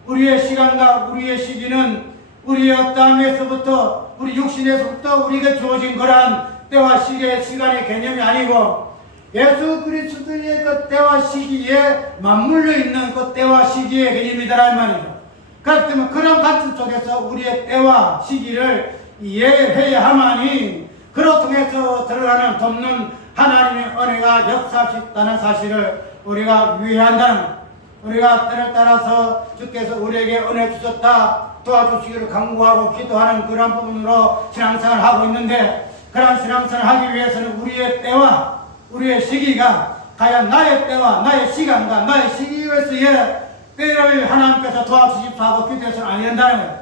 우리의 시간과 우리의 시기는 우리의 어떠함에서부터, 우리 육신에서부터 우리가 주어진 그러한 때와 시기의 시간의 개념이 아니고 예수 그리스도의 그 때와 시기에 맞물려 있는 그 때와 시기의 개념이다라는 말이죠. 그렇기 때문에 그런 관점 속에서 우리의 때와 시기를 이해해야 하마니 그로 통해서 드러나는 돕는 하나님의 은혜가 역사할 수 있다는 사실을 우리가 유의한다는 것. 우리가 때를 따라서 주께서 우리에게 은혜 주셨다 도와주시기를 간구하고 기도하는 그런 부분으로 신앙생활을 하고 있는데, 그런 신앙생활을 하기 위해서는 우리의 때와 우리의 시기가 과연 나의 때와 나의 시간과 나의 시기에서의 때를 하나님께서 도와주십사 하고 기도해서는 안 된다는 거예요.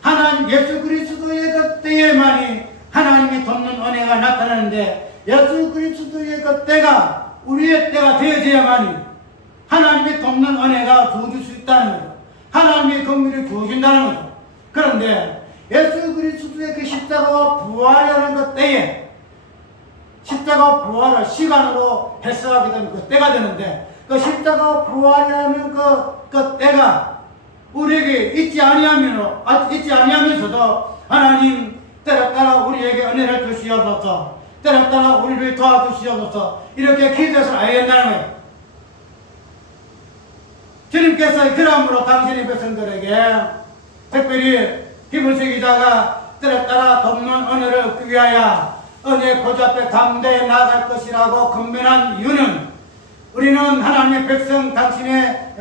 하나님 예수 그리스도의 그 때에만이 하나님이 돕는 은혜가 나타나는데, 예수 그리스도의 그 때가 우리의 때가 되어져야만이 하나님이 돕는 은혜가 주어질 수 있다는 거예요. 하나님의 긍휼이 부어진다는 거죠. 그런데 예수 그리스도의 그 십자가와 부활이라는 그 때에 십자가와 부활을 시간으로 해석하게 되면 그 때가 되는데 그 십자가와 부활이라는 그 때가 우리에게 있지 아니하면서도 하나님 때를 따라 우리에게 은혜를 주시옵소서, 때를 따라 우리를 도와주시옵소서 이렇게 기도해서 알아야 된다는 거예요. 주님께서 그러므로 당신의 백성들에게 특별히 히브리서 기자가 때를 따라 돕는 은혜를 얻기 위하여 은혜의 보좌 앞에 담대히 나아갈 것이라고 건면한 이유는 우리는 하나님의 백성, 당신의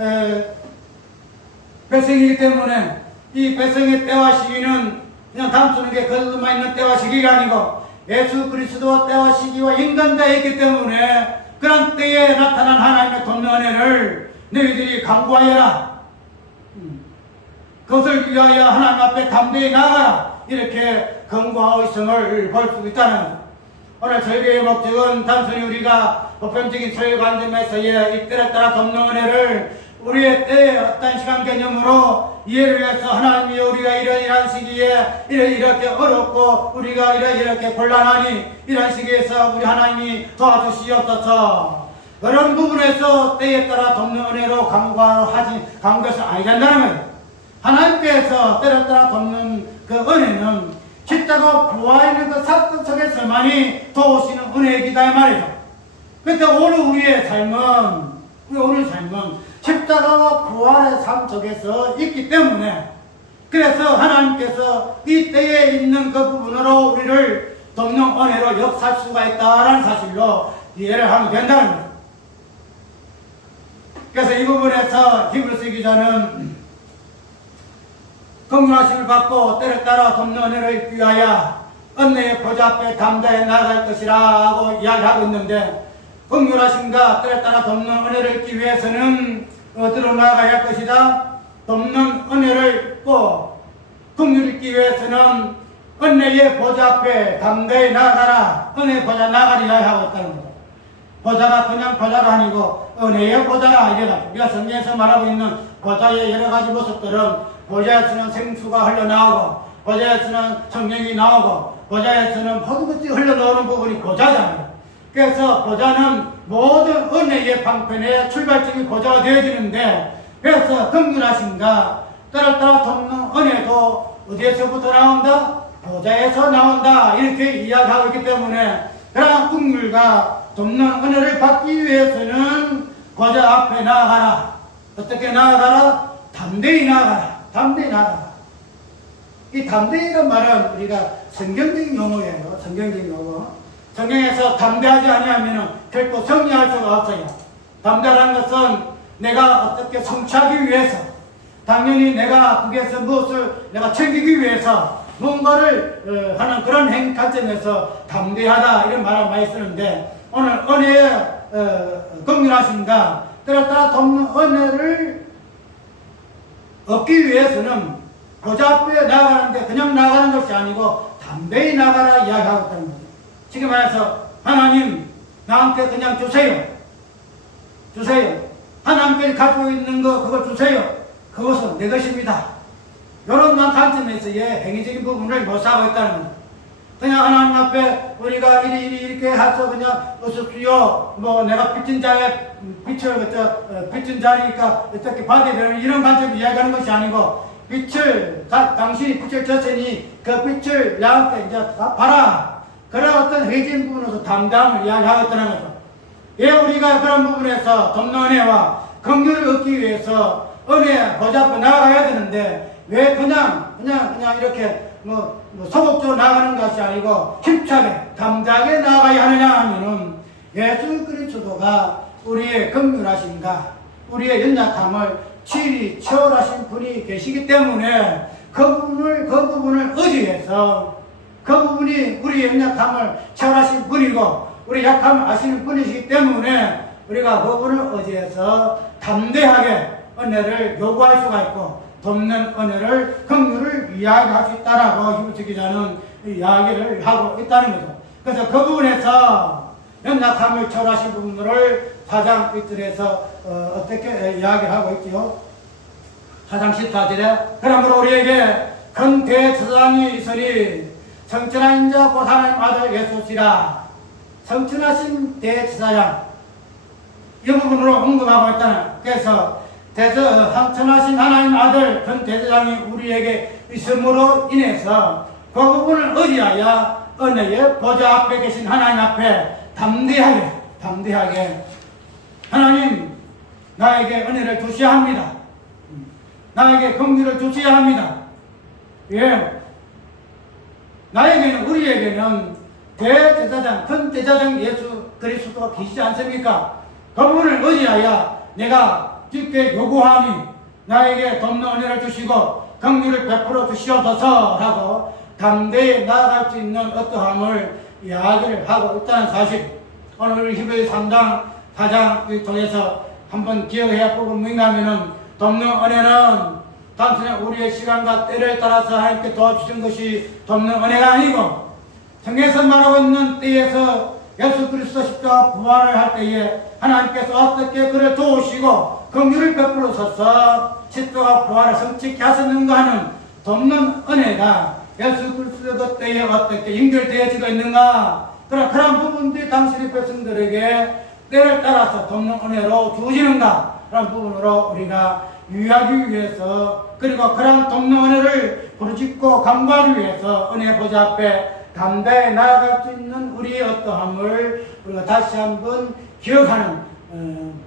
백성이기 때문에 이 백성의 때와 시기는 그냥 단순하게 거듭만 있는 때와 시기가 아니고 예수 그리스도와 때와 시기와 인간대에 있기 때문에 그런 때에 나타난 하나님의 돕는 은혜를 너희들이 강구하여라. 그것을 위하여 하나님 앞에 담대히 나아가라. 이렇게 권고하고 있음을 볼 수 있다는 거죠. 오늘 설교의 목적은 단순히 우리가 보편적인 설교 관점에서의 이 때에 따라 돕는 은혜를 우리의 때의 어떤 시간 개념으로 이해를 해서 하나님이 우리가 이런 시기에 이렇게 어렵고 우리가 이렇게 곤란하니 이런 시기에서 우리 하나님이 도와주시옵소서 그런 부분에서 때에 따라 돕는 은혜로 강구해서 아니란다는 거예요. 하나님께서 때에 따라 돕는 그 은혜는 십자가 부활의 그 사건 속에서만이 도우시는 은혜이기다 이 말이죠. 그런데 오늘 삶은 십자가와 부활의 삶 속에서 있기 때문에 그래서 하나님께서 이 때에 있는 그 부분으로 우리를 돕는 은혜로 역사할 수가 있다라는 사실로 이해를 하면 된다는 거예요. 그래서 이 부분에서 히브리서 기자는 긍휼하심을 받고 때를 따라 돕는 은혜를 위하여 은혜의 보좌 앞에 담대히 나아갈 것이라고 이야기하고 있는데 긍휼하심과 때를 따라 돕는 은혜를 얻기 위해서는 어디로 나아가야 할 것이다? 돕는 은혜를 얻고 긍휼을 얻기 위해서는 은혜의 보좌 앞에 담대히 나아가라. 은혜의 보좌 나아가리라 하고 있다는 거죠. 보좌가 그냥 보좌가 아니고 은혜의 보좌라 이래가지고 우리가 성경에서 말하고 있는 보좌의 여러 가지 모습들은 보좌에서는 생수가 흘러나오고 보좌에서는 성령이 나오고 보좌에서는 모든 것이 흘러나오는 부분이 보좌잖아요. 그래서 보좌는 모든 은혜의 방편의 출발점이 보좌가 되어지는데 그래서 긍휼하심과 때를 따라 돕는 은혜도 어디에서부터 나온다? 보좌에서 나온다 이렇게 이야기하고 있기 때문에 그러한 긍휼과 돕는 은혜를 받기 위해서는 보좌 앞에 나아가라. 어떻게 나아가라? 담대히 나아가라. 담대히 나아가라. 이 담대히란 말은 우리가 성경적인 용어예요. 성경적인 용어. 성경에서 담대하지 아니하면 결코 승리할 수가 없어요. 담대라는 것은 내가 어떻게 성취하기 위해서 당연히 내가 거기에서 무엇을 내가 챙기기 위해서 뭔가를 하는 그런 관점에서 담대하다 이런 말을 많이 쓰는데 오늘 은혜의 긍휼하심과 때를 따라 돕는 은혜를 얻기 위해서는 보좌 앞에 나아가는데 그냥 나아가는 것이 아니고 담대히 나아가라 이야기하고 있다는 거예요. 지금 말해서 하나님 나한테 그냥 주세요. 하나님께 가지고 있는 거 그거 주세요. 그것은 내 것입니다. 이런 관점에서의 행위적인 부분을 묘사하고 있다는 거예요. 그냥 하나님 앞에 우리가 이렇게 해서 그냥 어서주여 뭐 내가 빚진 자의 빚진 자니까 어떻게 받아야 되는 이런 관점을 이야기하는 것이 아니고 당신이 빚을 졌으니 그 빚을 나한테 이제 갚아라. 그런 어떤 회진 부분에서 담당을 이야기하고 있다는 거죠. 왜 우리가 그런 부분에서 돕는 은혜와 긍휼을 얻기 위해서 은혜 보좌 앞에 나아가야 되는데 왜 그냥 이렇게 소극적으로 나아가는 것이 아니고 힘차게 담대하게 나아가야 하느냐 하면은 예수 그리스도가 우리의 긍휼하심과 우리의 연약함을 친히 체험하신 분이 계시기 때문에 그 부분을 의지해서 그 부분이 우리의 연약함을 체험하신 분이고 우리 약함을 아시는 분이시기 때문에 우리가 그 부분을 의지해서 담대하게 은혜를 요구할 수가 있고 돕는 은혜를 긍휼을 이야기할 수 있다라고 히브리서 기자는 이야기를 하고 있다는 거죠. 그래서 그 부분에서 연약함을 철하신 부분을 4장 1절에서 어떻게 이야기를 하고 있지요? 4장 14절에 그러므로 우리에게 큰 대제사장이 있으니 성천하신 자 곧 하나님 아들 예수시라. 성천하신 대제사장 이 부분으로 언급하고 있다는. 그래서 성천하신 하나님 아들 큰 대제사장이 우리에게 있음으로 인해서 그 부분을 의지하여 은혜의 보좌 앞에 계신 하나님 앞에 담대하게 하나님 나에게 은혜를 주셔야 합니다. 나에게 긍휼을 주셔야 합니다. 예. 나에게는 우리에게는 대제사장 큰 제사장 예수 그리스도가 계시지 않습니까? 그분을 의지하여 내가 주께 요구하니 나에게 돕는 은혜를 주시고 긍휼을 베풀어 주시옵소서라고 담대히 나아갈 수 있는 어떠함을 이야기를 하고 있다는 사실. 오늘 히브리 3장 4장을 통해서 한번 기억해야 할 부분이 뭐냐면은 돕는 은혜는 단순히 우리의 시간과 때를 따라서 하나님께 도와주신 것이 돕는 은혜가 아니고 성경에서 말하고 있는 때에서 예수 그리스도 십자가 부활을 할 때에 하나님께서 어떻게 그를 도우시고 긍휼을 베풀어서서 십자가 부활을 성취케 하셨는가 하는 돕는 은혜가 예수 그리스도 때에 어떻게 연결되어지고 있는가 그런 부분들이 당신의 백성들에게 때를 따라서 돕는 은혜로 주어지는가 라는 부분으로 우리가 유의하기 위해서 그리고 그런 돕는 은혜를 부르짖고 간구하기 위해서 은혜 보좌 앞에 담대히 나아갈 수 있는 우리의 어떠함을 우리가 다시 한번 기억하는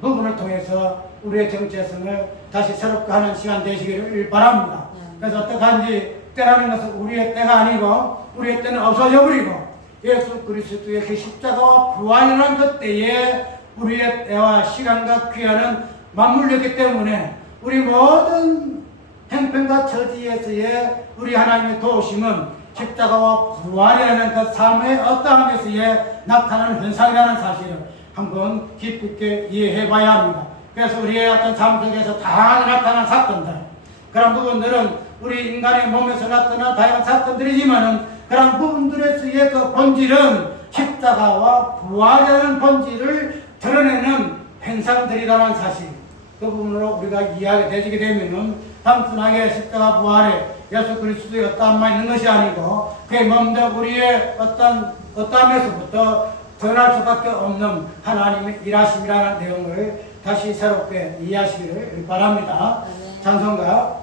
부분을 통해서 우리의 정체성을 다시 새롭게 하는 시간 되시기를 바랍니다. 그래서 어떻게 하는지 때라는 것은 우리의 때가 아니고 우리의 때는 없어져 버리고 예수 그리스도의 그 십자가와 부활이라는 그 때에 우리의 때와 시간과 귀하는 맞물렸기 때문에 우리 모든 행편과 처지에서의 우리 하나님의 도우심은 십자가와 부활이라는 그 삶의 어떠함에서의 나타나는 현상이라는 사실을 한번 깊이 있게 이해해 봐야 합니다. 그래서 우리의 어떤 삶 속에서 다양하게 나타나는 사건들, 그런 부분들은 우리 인간의 몸에서 나타나는 다양한 사건들이지만은 그런 부분들에서의 그 본질은 십자가와 부활이라는 본질을 드러내는 현상들이라는 사실. 그 부분으로 우리가 이해하게 되지게 되면은 단순하게 십자가 부활에 예수 그리스도의 어떠함만 있는 것이 아니고 그에 먼저 우리의 어떠함에서부터 드러날 수밖에 없는 하나님의 일하심이라는 내용을 다시 새롭게 이해하시기를 바랍니다. 찬송가